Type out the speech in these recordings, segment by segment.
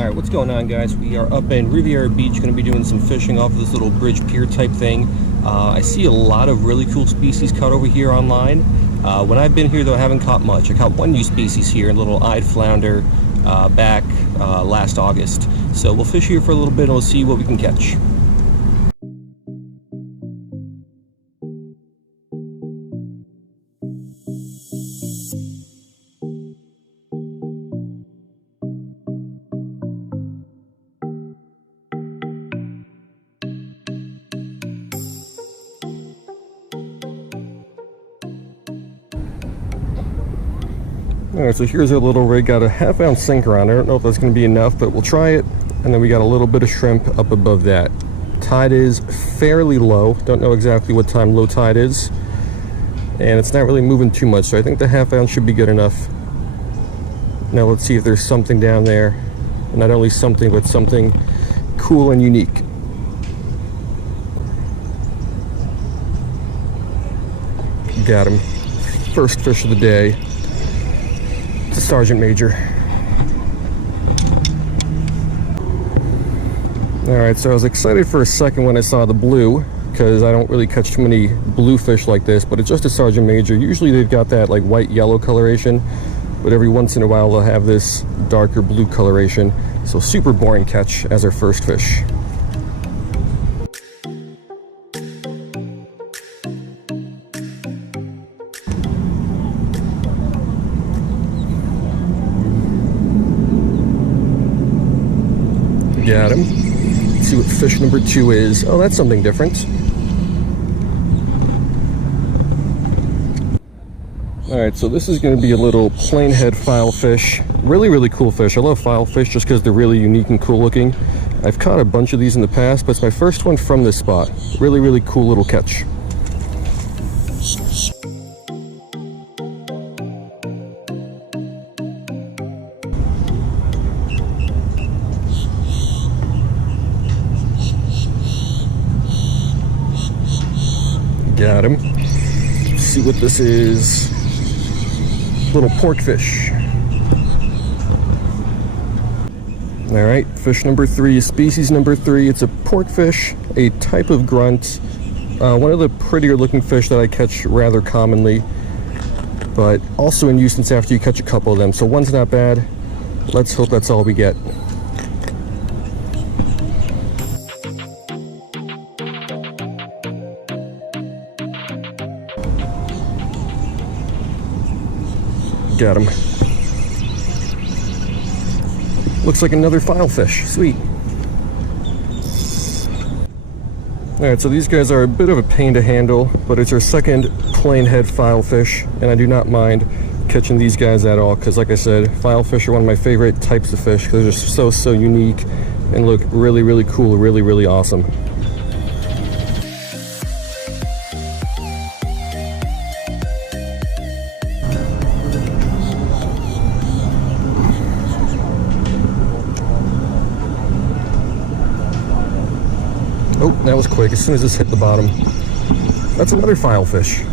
Alright, what's going on, guys? We are up in Riviera Beach, going to be doing some fishing off of this little bridge pier type thing. I see a lot of really cool species caught over here online. When I've been here, though, I haven't caught much. I caught one new species here, a little eyed flounder, back last August. So we'll fish here for a little bit and we'll see what we can catch. Alright, so here's our little rig. Got a half-ounce sinker on. I don't know if that's going to be enough, but we'll try it. And then we got a little bit of shrimp up above that. Tide is fairly low. Don't know exactly what time low tide is. And it's not really moving too much, so I think the half-ounce should be good enough. Now let's see if there's something down there. Not only something, but something cool and unique. Got him. First fish of the day. It's a Sergeant Major. Alright, so I was excited for a second when I saw the blue, because I don't really catch too many blue fish like this, but it's just a Sergeant Major. Usually they've got that like white-yellow coloration, but every once in a while they'll have this darker blue coloration. So super boring catch as our first fish. Got him. Let's see what fish number 2 is. Oh, that's something different. Alright, so this is going to be a little planehead filefish. Really cool fish. I love filefish just because they're really unique and cool looking. I've caught a bunch of these in the past, but it's my first one from this spot. Really cool little catch. Got him. Let's see what this is. Little porkfish. Alright, fish number 3 is species number 3. It's a porkfish, a type of grunt. One of the prettier looking fish that I catch rather commonly, but also in nuisance after you catch a couple of them. So one's not bad. Let's hope that's all we get. Got him. Looks like another filefish. Sweet. Alright, so these guys are a bit of a pain to handle, but it's our second planehead filefish, and I do not mind catching these guys at all, because like I said, filefish are one of my favorite types of fish, because they're just so unique and look really cool, really awesome. Oh, that was quick. As soon as this hit the bottom. That's another filefish.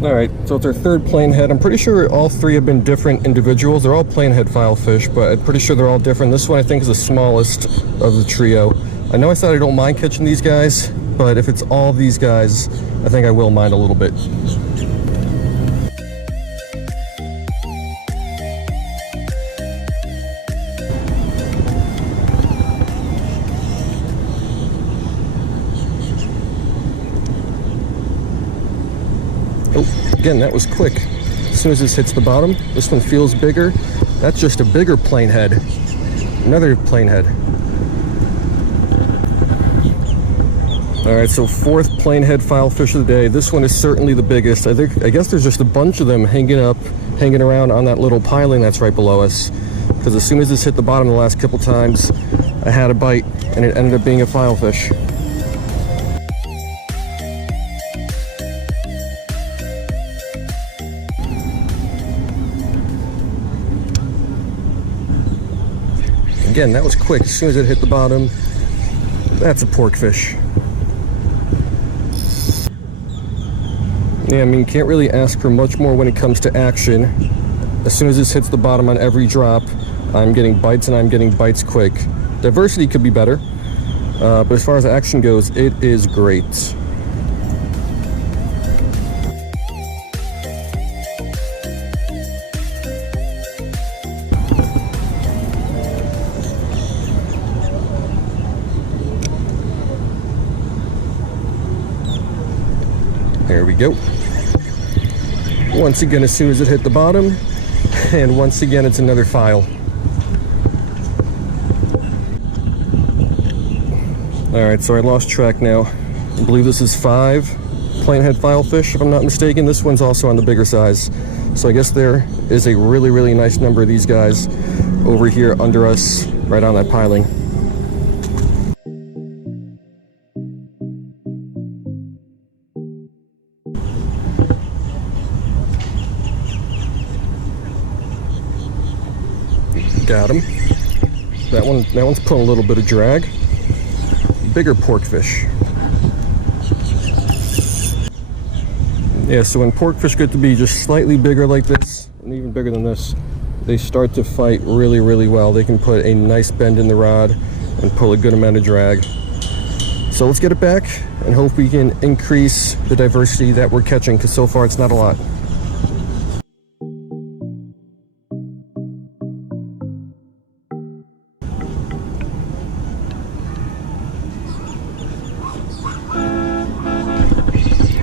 Alright, so it's our third planehead. I'm pretty sure all 3 have been different individuals. They're all planehead filefish, but I'm pretty sure they're all different. This one I think is the smallest of the trio. I know I said I don't mind catching these guys, but if it's all these guys, I think I will mind a little bit. Oh, again, that was quick. As soon as this hits the bottom, this one feels bigger. That's just a bigger planehead. Another planehead. Alright, so 4th planehead filefish of the day. This one is certainly the biggest. I guess there's just a bunch of them hanging around on that little piling that's right below us. Because as soon as this hit the bottom the last couple times, I had a bite, and it ended up being a filefish. Again, that was quick. As soon as it hit the bottom, that's a porkfish. Yeah, I mean, can't really ask for much more when it comes to action. As soon as this hits the bottom on every drop, I'm getting bites, and I'm getting bites quick. Diversity could be better, but as far as action goes, it is great. There we go. Once again, as soon as it hit the bottom, and once again, it's another file. Alright, so I lost track now. I believe this is 5 planehead filefish, if I'm not mistaken. This one's also on the bigger size. So I guess there is a really, really nice number of these guys over here under us, right on that piling. Got him. That one's pulling a little bit of drag. Bigger porkfish. Yeah, so when porkfish get to be just slightly bigger like this, and even bigger than this, they start to fight really, really well. They can put a nice bend in the rod and pull a good amount of drag. So let's get it back and hope we can increase the diversity that we're catching, because so far it's not a lot.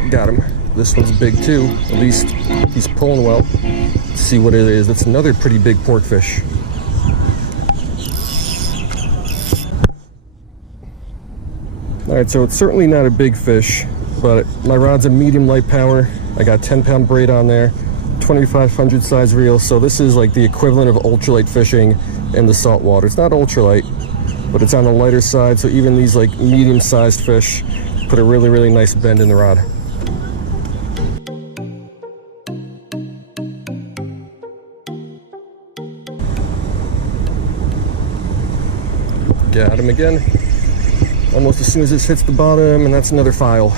Got him. This one's big too. At least he's pulling well. Let's see what it is. That's another pretty big porkfish. Alright, so it's certainly not a big fish, but my rod's a medium light power. I got 10-pound braid on there, 2500 size reel, so this is like the equivalent of ultralight fishing in the salt water. It's not ultralight, but it's on the lighter side, so even these like medium-sized fish put a really, really nice bend in the rod. Got him again. Almost as soon as this hits the bottom, and that's another file.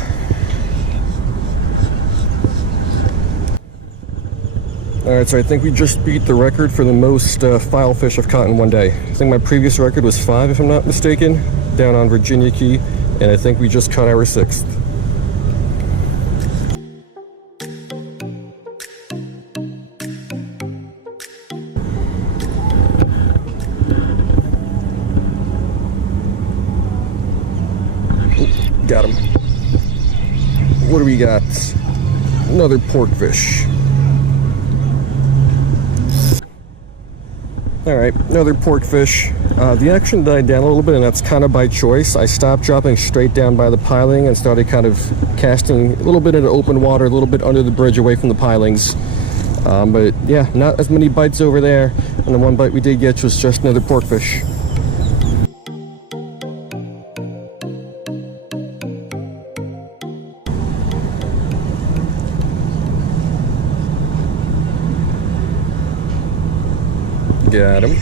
Alright, so I think we just beat the record for the most file fish I've caught in one day. I think my previous record was 5, if I'm not mistaken, down on Virginia Key, and I think we just caught our 6th. Got him. What do we got? Another porkfish. Alright, another porkfish. The action died down a little bit, and that's kind of by choice. I stopped dropping straight down by the piling and started kind of casting a little bit into open water, a little bit under the bridge away from the pilings. But yeah, not as many bites over there, and the one bite we did get was just another porkfish. Got him.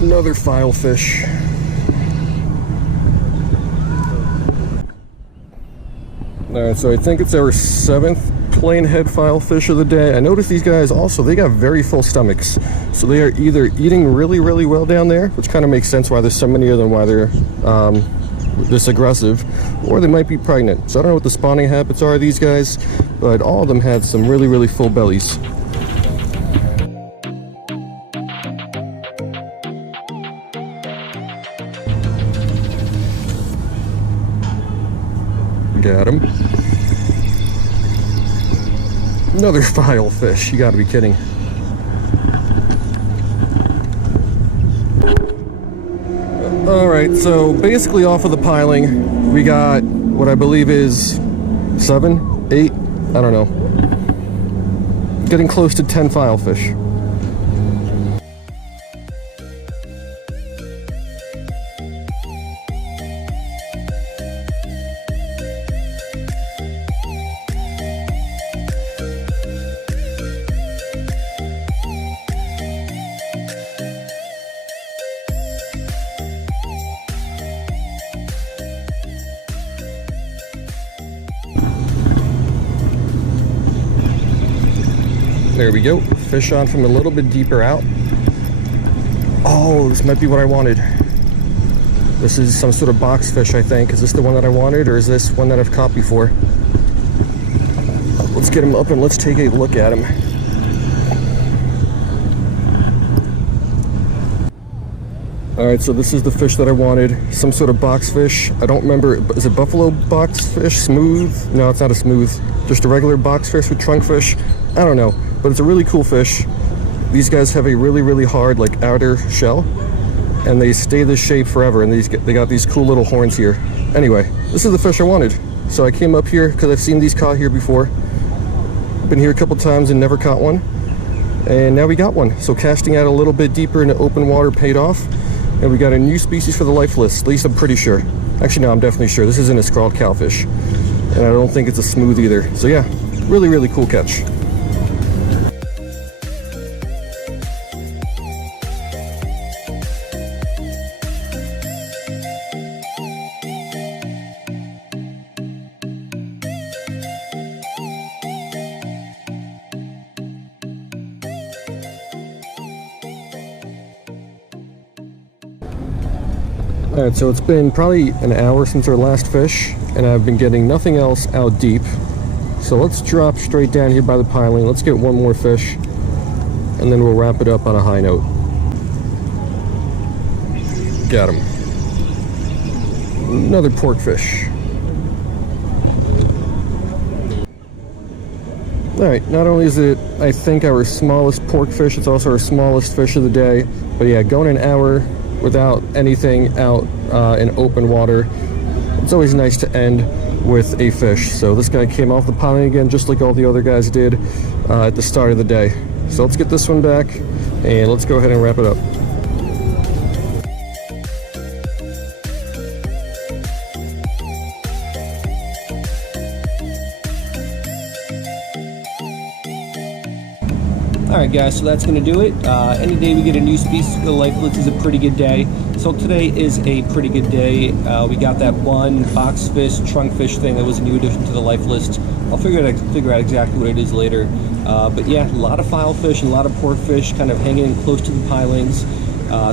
Another filefish. Alright, so I think it's our 7th planehead filefish of the day. I noticed these guys also, they got very full stomachs. So they are either eating really, really well down there, which kind of makes sense why there's so many of them, why they're this aggressive, or they might be pregnant. So I don't know what the spawning habits are of these guys, but all of them had some really, really full bellies. Got him. Another filefish. You gotta be kidding. Alright, so basically off of the piling, we got what I believe is 7, 8, I don't know. Getting close to 10 filefish. There we go. Fish on from a little bit deeper out. Oh, this might be what I wanted. This is some sort of box fish, I think. Is this the one that I wanted, or is this one that I've caught before? Let's get him up and let's take a look at him. Alright, so this is the fish that I wanted. Some sort of box fish. I don't remember. Is it buffalo box fish? Smooth? No, it's not a smooth. Just a regular box fish with trunkfish. I don't know. But it's a really cool fish. These guys have a really, really hard, like, outer shell. And they stay this shape forever. And they got these cool little horns here. Anyway, this is the fish I wanted. So I came up here because I've seen these caught here before. I've been here a couple times and never caught one. And now we got one. So casting out a little bit deeper into open water paid off. And we got a new species for the life list. At least I'm pretty sure. Actually, no, I'm definitely sure. This isn't a scrawled cowfish. And I don't think it's a smooth either. So yeah, really, really cool catch. Alright, so it's been probably an hour since our last fish, and I've been getting nothing else out deep. So let's drop straight down here by the piling. Let's get one more fish, and then we'll wrap it up on a high note. Got him. Another porkfish. Alright, not only is it, I think, our smallest porkfish, it's also our smallest fish of the day. But yeah, going an hour without anything out in open water, it's always nice to end with a fish. So this guy came off the piling again, just like all the other guys did at the start of the day. So let's get this one back, and let's go ahead and wrap it up. Alright guys, so that's going to do it. Any day we get a new species for the life list is a pretty good day. So today is a pretty good day. We got that one boxfish, trunkfish thing that was a new addition to the life list. I'll figure out exactly what it is later. But yeah, a lot of filefish and a lot of porkfish kind of hanging in close to the pilings.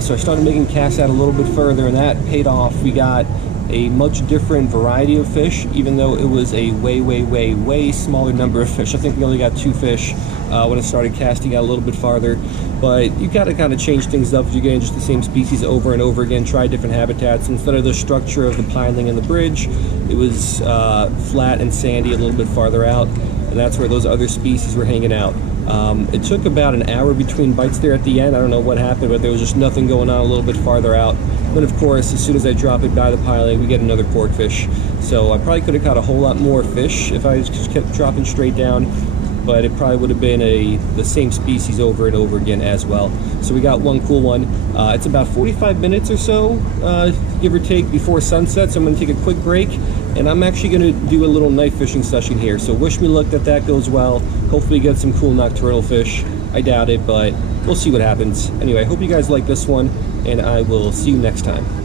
So I started making casts out a little bit further, and that paid off. We got a much different variety of fish, even though it was a way smaller number of fish. I think we only got 2 fish when I started casting out a little bit farther. But you gotta kind of change things up if you're getting just the same species over and over again. Try different habitats. Instead of the structure of the piling and the bridge, it was flat and sandy a little bit farther out, and that's where those other species were hanging out. It took about an hour between bites there at the end. I don't know what happened, but there was just nothing going on a little bit farther out. Then of course, as soon as I drop it by the piling, we get another porkfish. So I probably could have caught a whole lot more fish if I just kept dropping straight down, but it probably would have been the same species over and over again as well. So we got one cool one. It's about 45 minutes or so, give or take, before sunset, so I'm going to take a quick break, and I'm actually going to do a little night fishing session here. So wish me luck that goes well. Hopefully get some cool nocturnal fish. I doubt it, but we'll see what happens. Anyway, I hope you guys like this one, and I will see you next time.